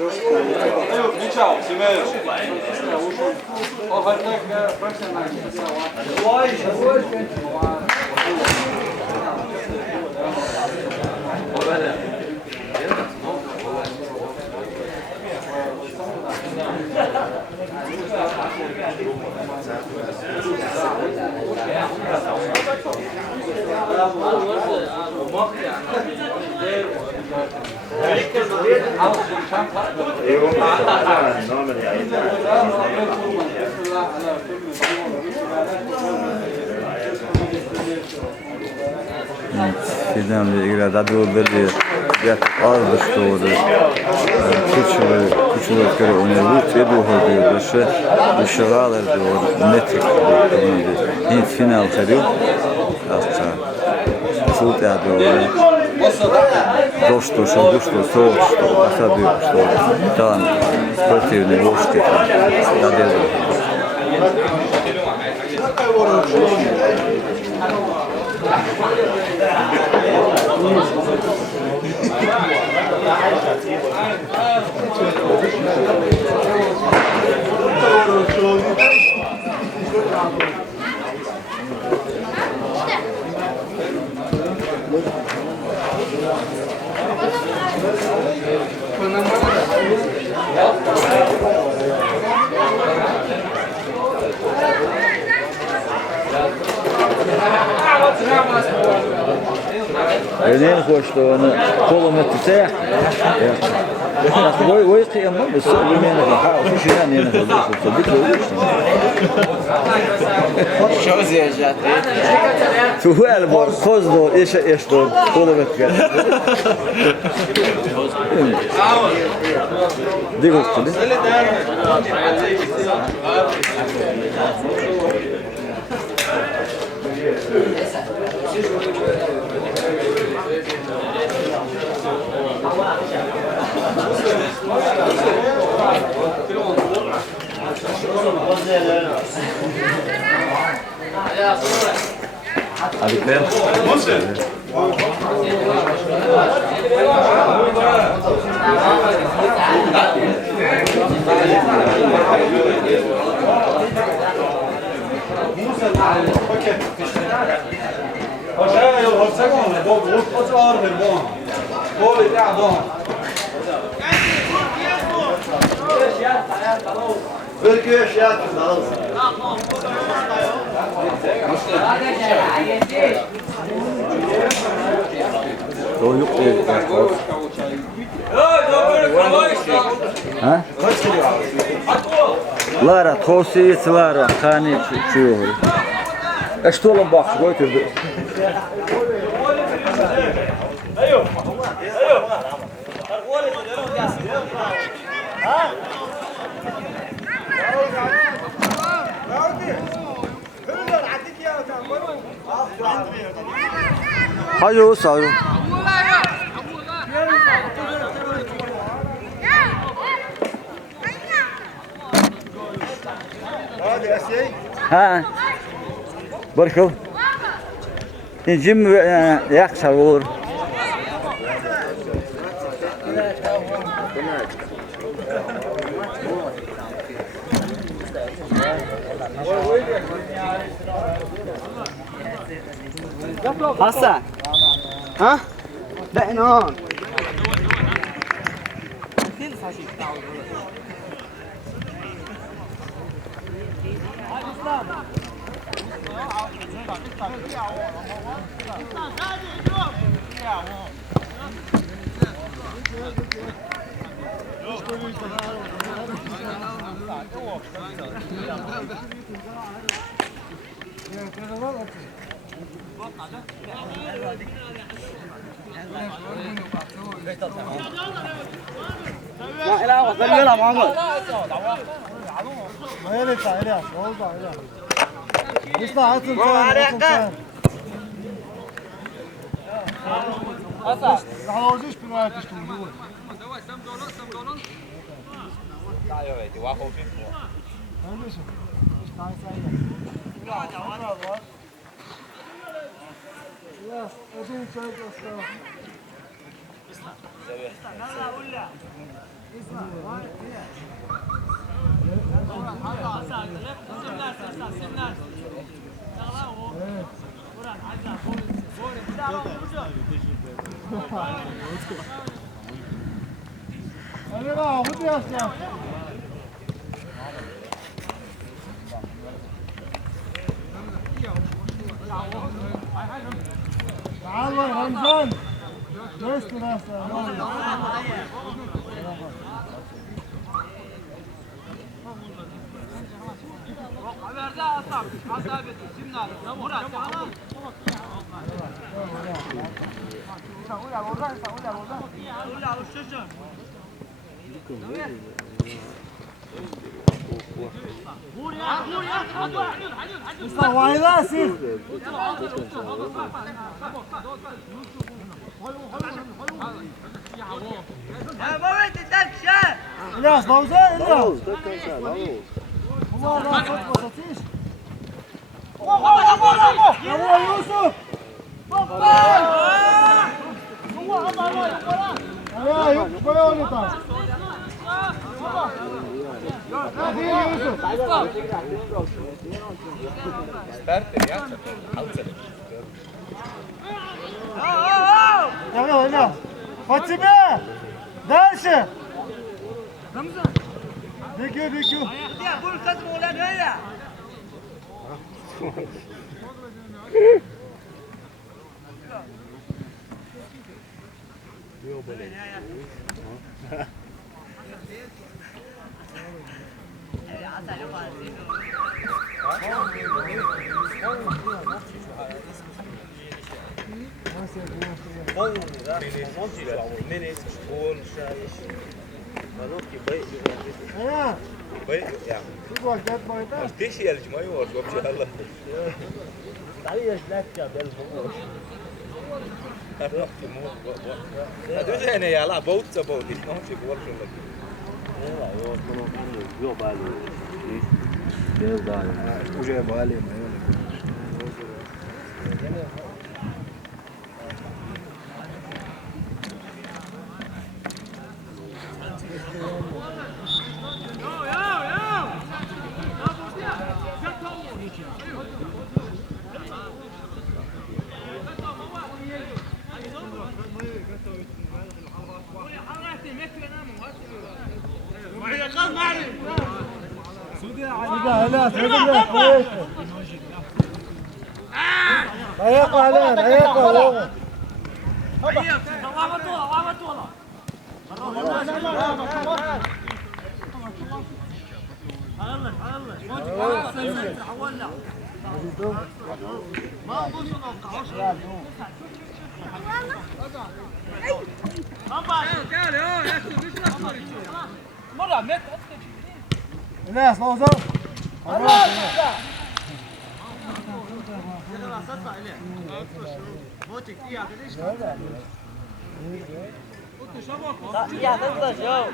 Ciao, si vede. Ho fatto Sidemli igrada dolbeli yat az stoğdu. Küçülük göre oynadı. Ve doğru dışı dışıgalar diyor. Netrik oynadı. Final kırıyor. Asla. Şut yapıyor. Dosto, soğuk, asabi, tam sportivni voške. Da djeluju. En hoştu onu kolunu tutsak. Vay kıyamam mı? Söylemeyene de ha şu şeyden yine olursa bir de olursun. Što zježate? Tu elbor kozdo eşto kolunu tutsak. Digoktu de. Hadi gidelim. Doyuk değil. Ha? Lara, tosiyet Lara, kani çuyor. Eştolun bak, götürdü. Hadi o sağ ol. Ha. Barkıl. Jim yaksa olur. Hasan. Ha? Ben on. Lại nào, bên kia làm không rồi? Mấy này chạy đi à? Đâu chạy đi à? Mustafa atın sen. Założysz pirajtisz tu. Давай, сам донос. Kardeşim. İşte sayı. Ya, ödün çay göster. Hadi bak, hadi yaslan. تعال يا رمضان ليش تنافس وايد سيف الياس موزة الياس والله ما تبصتيش يا ابو يوسف يا يوسف يلا فاطمة دارشة بيكيو الناس موزة يا تطلع شو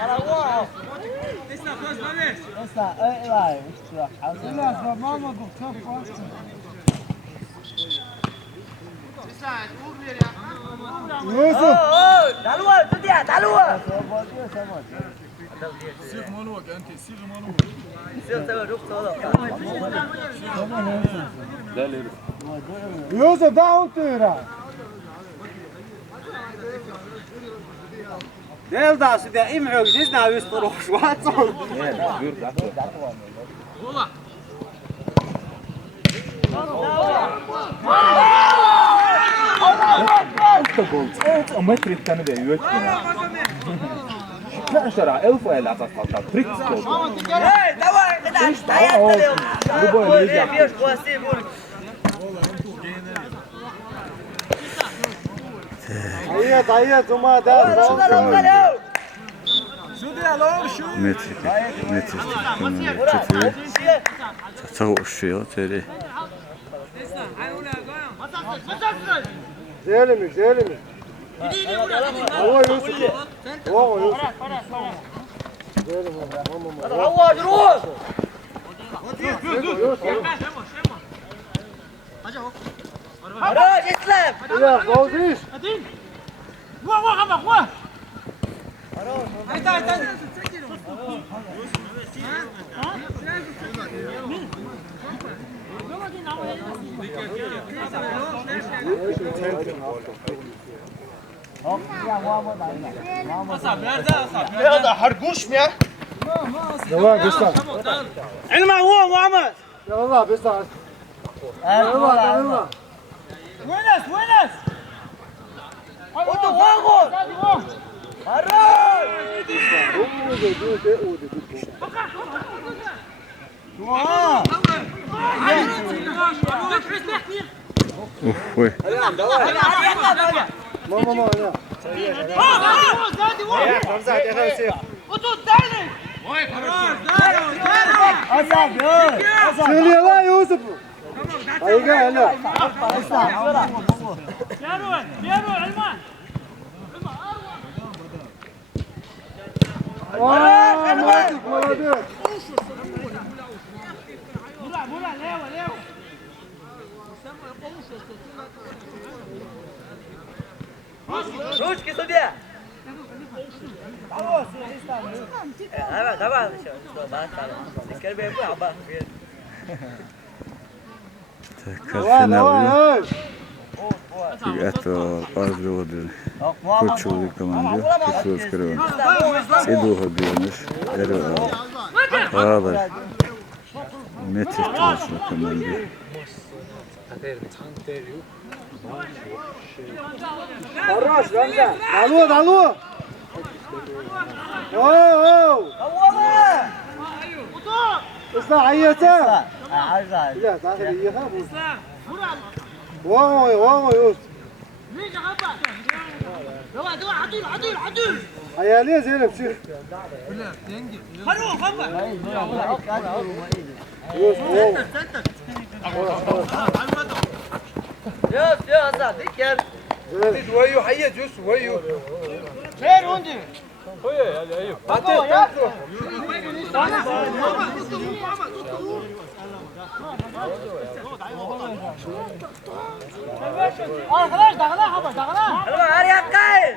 على واو لسه ايه رايك الناس ماما بخطف يوسف تعالوا تديع تعالوا سيغ مالوك انت سيغ مالوك سير سوي روح صوره يوسف دعوا تيرا Değil daha süde imhok siz ne yüz turuş var son. متر الثاني ده يوكلنا 12,000 ولا تفضل تريكس Hey давай hayat diyor. Bu böyle bir kuasi bu. هيا وما دار Çok uçuyor teri. زيلمي هو يوسف هو يوسف عواد روح راج اسلام يا فوزيش هذا حرقوش مياه يلا بيسا علما هو محمد يلا بيسا يلا وينس انتوا واقف Uf, uy. ماما هنا خمسة اعتقاد سير يلا يوسف هيجي هلا Ручки сюда! Давай, еще. Tekrar final это поздравляю. Kurçuluk komandı. Kutlu kırıyor. Edu hadiyormuş. Beraber. Metin kurçuluk komandı. хорош Рамза дало оу اسمع عيطة لا تعال يها واو يوسف عيالي زينب شيخ يا أصلا ذكر ويو حيات يوسف ويو فين وندي خلاص دغلا حلوة عارية قايل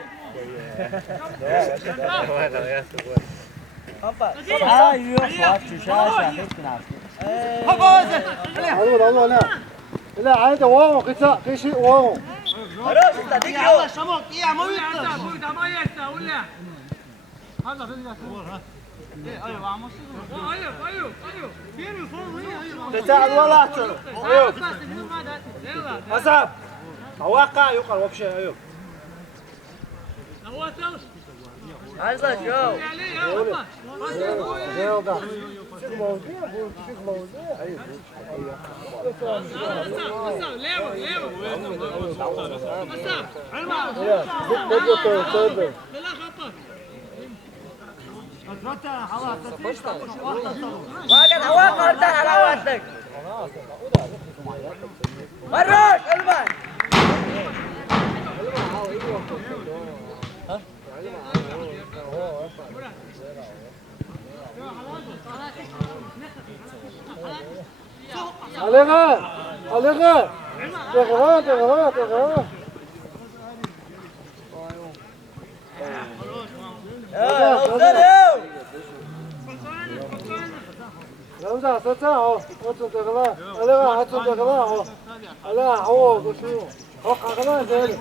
الله لا عادي واو قيش واو خلاص انت ديك يلا شموت يا مويت ما يسا ولا هذا في ايوه عم ايوه فين الفوق هي بتاع الولد ايوه ايوه حسب واقع يقال وبشي ايوه هو تلش عايزة شو يلا واقف هواك انت على وقتك مروش المن عليها تغرى رمزة ستة أتون تغلا عليها أتون تغلا عليها هو قصير وقع غلا زين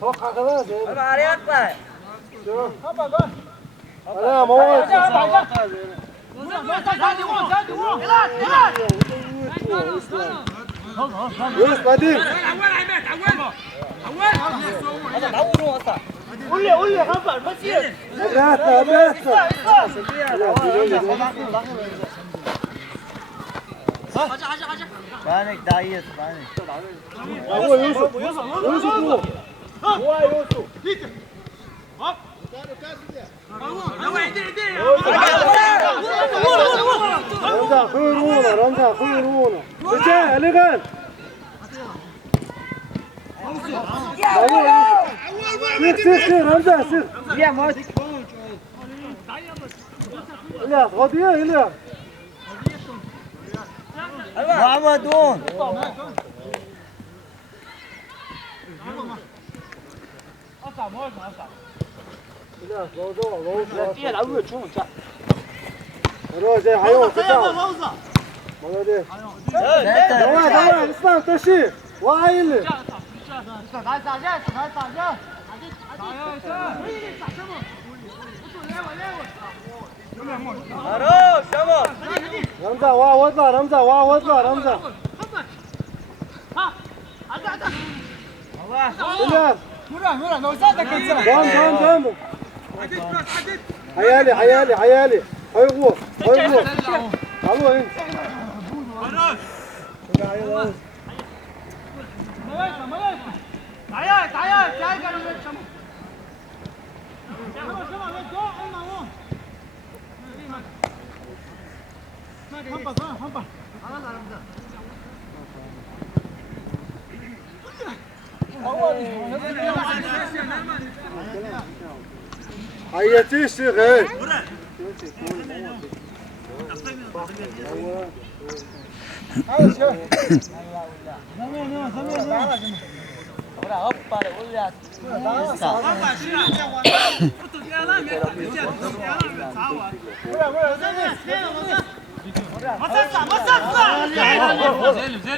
وقع غلا زين انا عليك طيب عليها موت يوسف بعدين هذا تعوروا اصلا قول خبر ما تصير أبراتنا حاجه بانك دايس بانك هو يوسف هو يوسف رمزة خيرونا رجال لغان سير رمزة سير يا موت إلياس غادية إلياس محمدون لا لو لا老远冲下 روزي حيوان قطع молодец давай Руслан тащи وعيل хорош شمال رمزة واطلع رمزة واطلع رمزة إلياس دام حيالي هيغوى الو انت حياتي شغال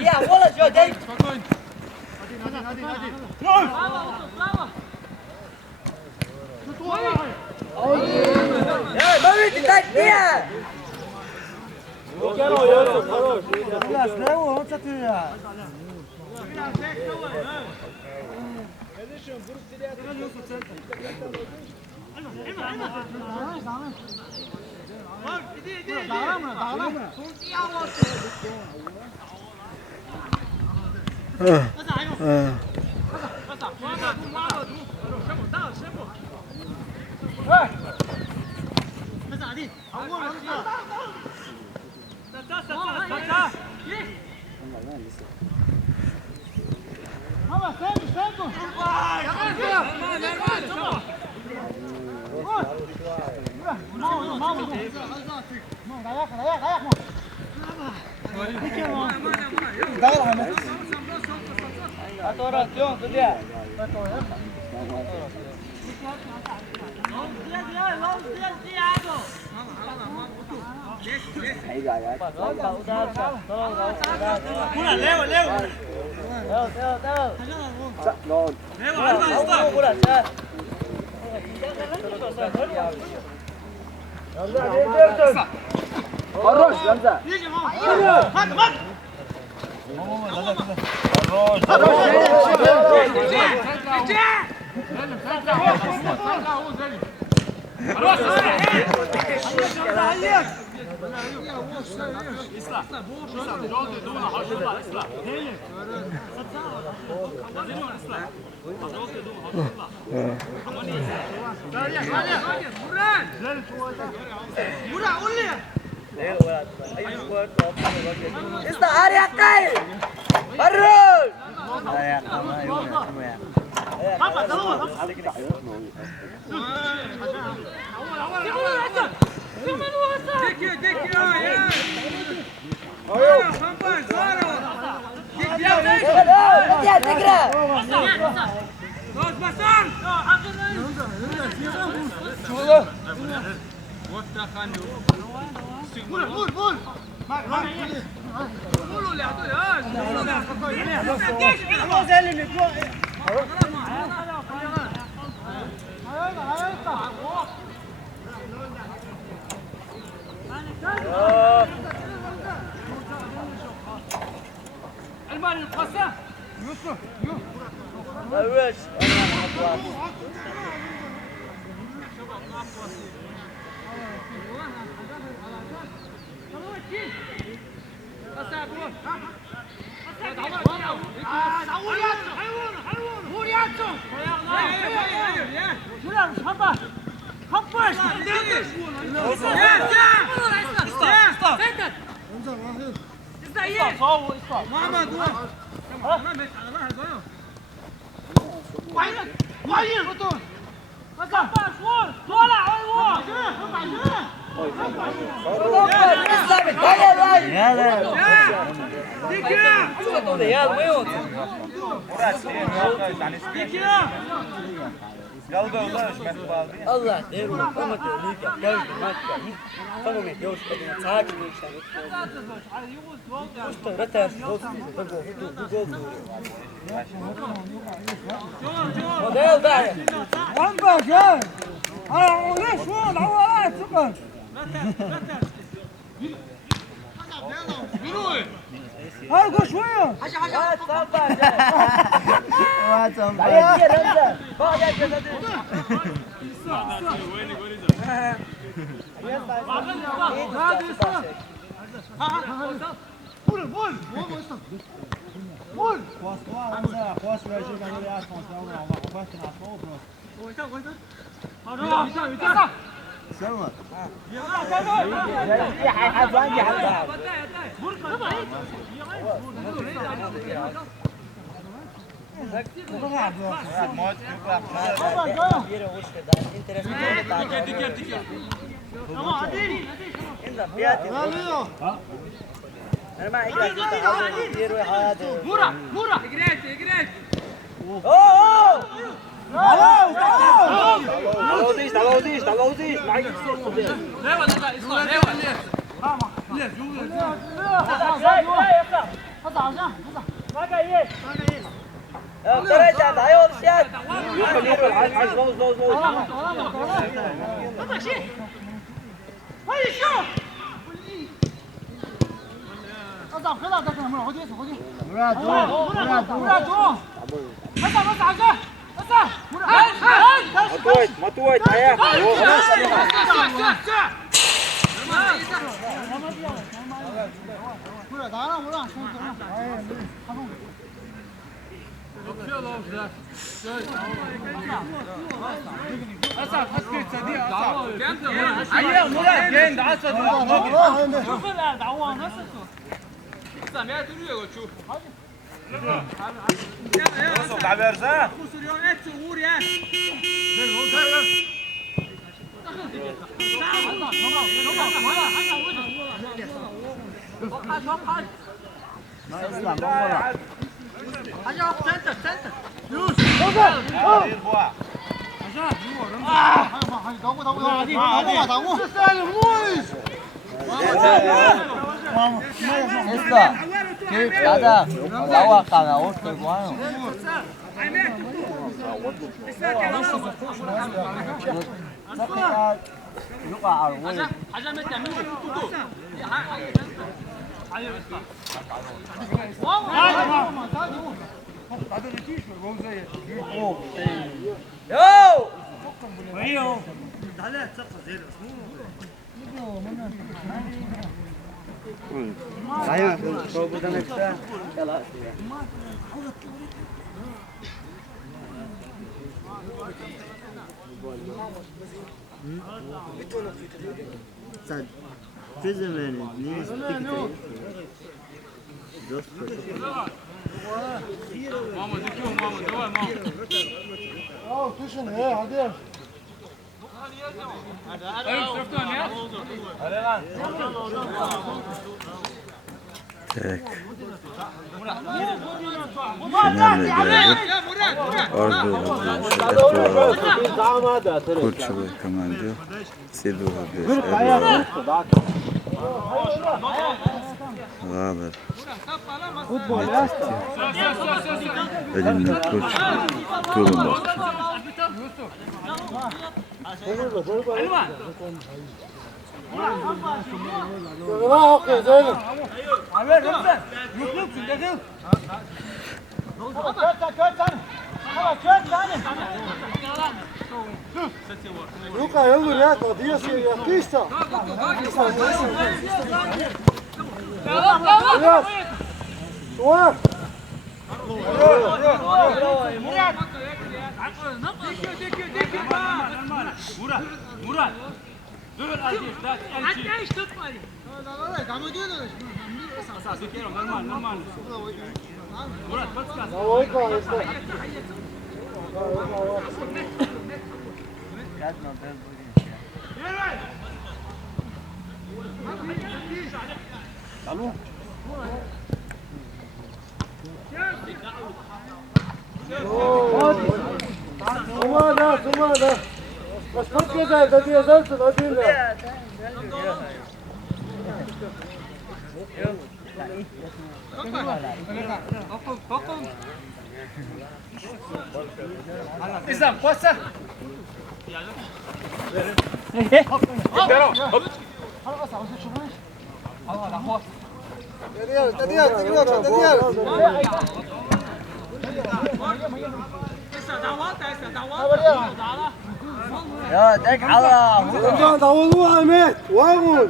يا والله شو داير يا ما بدي تديها خرج رمزة استعار يا قايل الرول يا تقرا المال القسم يوسف وش Qaldı onlar mətbəə aldı. Allah deyir onu ama deyir ki geldi maçta. Tamam et yok kadın sakin ol sen. Usta ratas olsun. O değil de. Anda gel. Ay onu şu an havaya çıkın. Ay koşuyor. Hadi sabah. Hayır gel önce. Bak gel gel hadi. Mura! Igreja! Leva, Tarajan, hayır şat. Matuai tayah. Hayır Murat kendi asad. Nasıl haberse? Düşün hadi. Tek. Finale geldik. Orada Kurçulu komandı. Sidu habis. Haber. Futbol ya. Elimden koç. Tulum bak. Bravo kızım. Luka olur ya, to dio si je pisto. Murat! Dur Aziz, tak elçi. Hatta hiç tutmayın. Normal. Murat, bak kas. Давай, конечно. Сумада. güzel de diyorsun o değil ya. İslam koşsa. يا دك على Ondan davulu Ahmet. Vavul.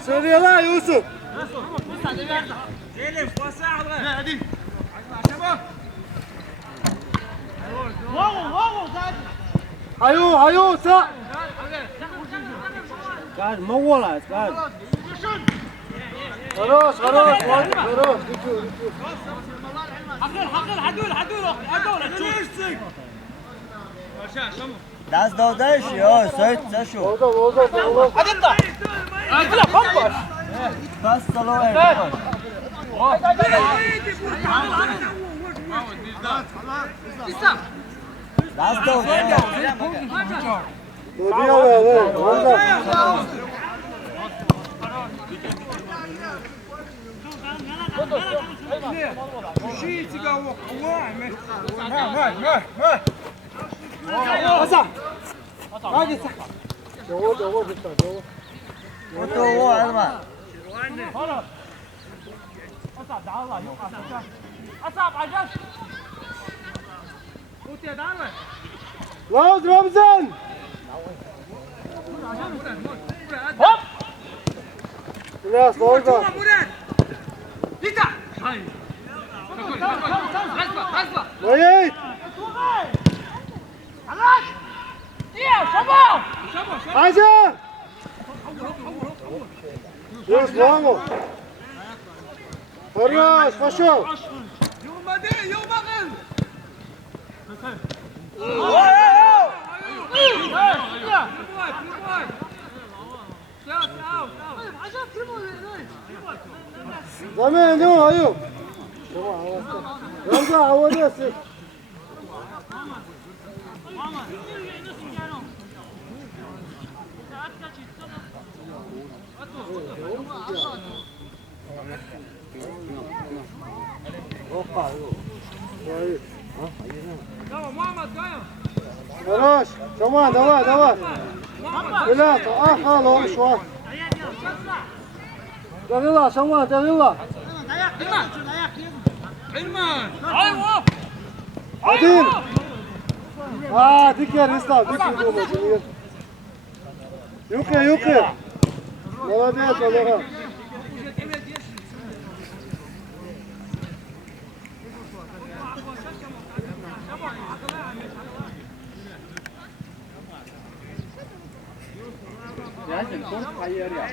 Seriyeler Yusuf. Hayu sağ. قاعد موله قاعد Хорош. دست دادش یا سایت زشو Orada. بس سلو دست دادش Dodiya ver. Orada. Jova bitti. وتو هو علما Laut Ramzan. Biraz orada. Mayit. Hacer. Yunus bravo. Хорош, пошел. Zaman ne o Ayup? Ramza havadasın. Хорош. Давай. Ребята, хало, шо? Давила, Шаман, давила. Один. Дикер, Ислам, дикер. Юки. Молодец, Олега. Gelsin, son hayır ya.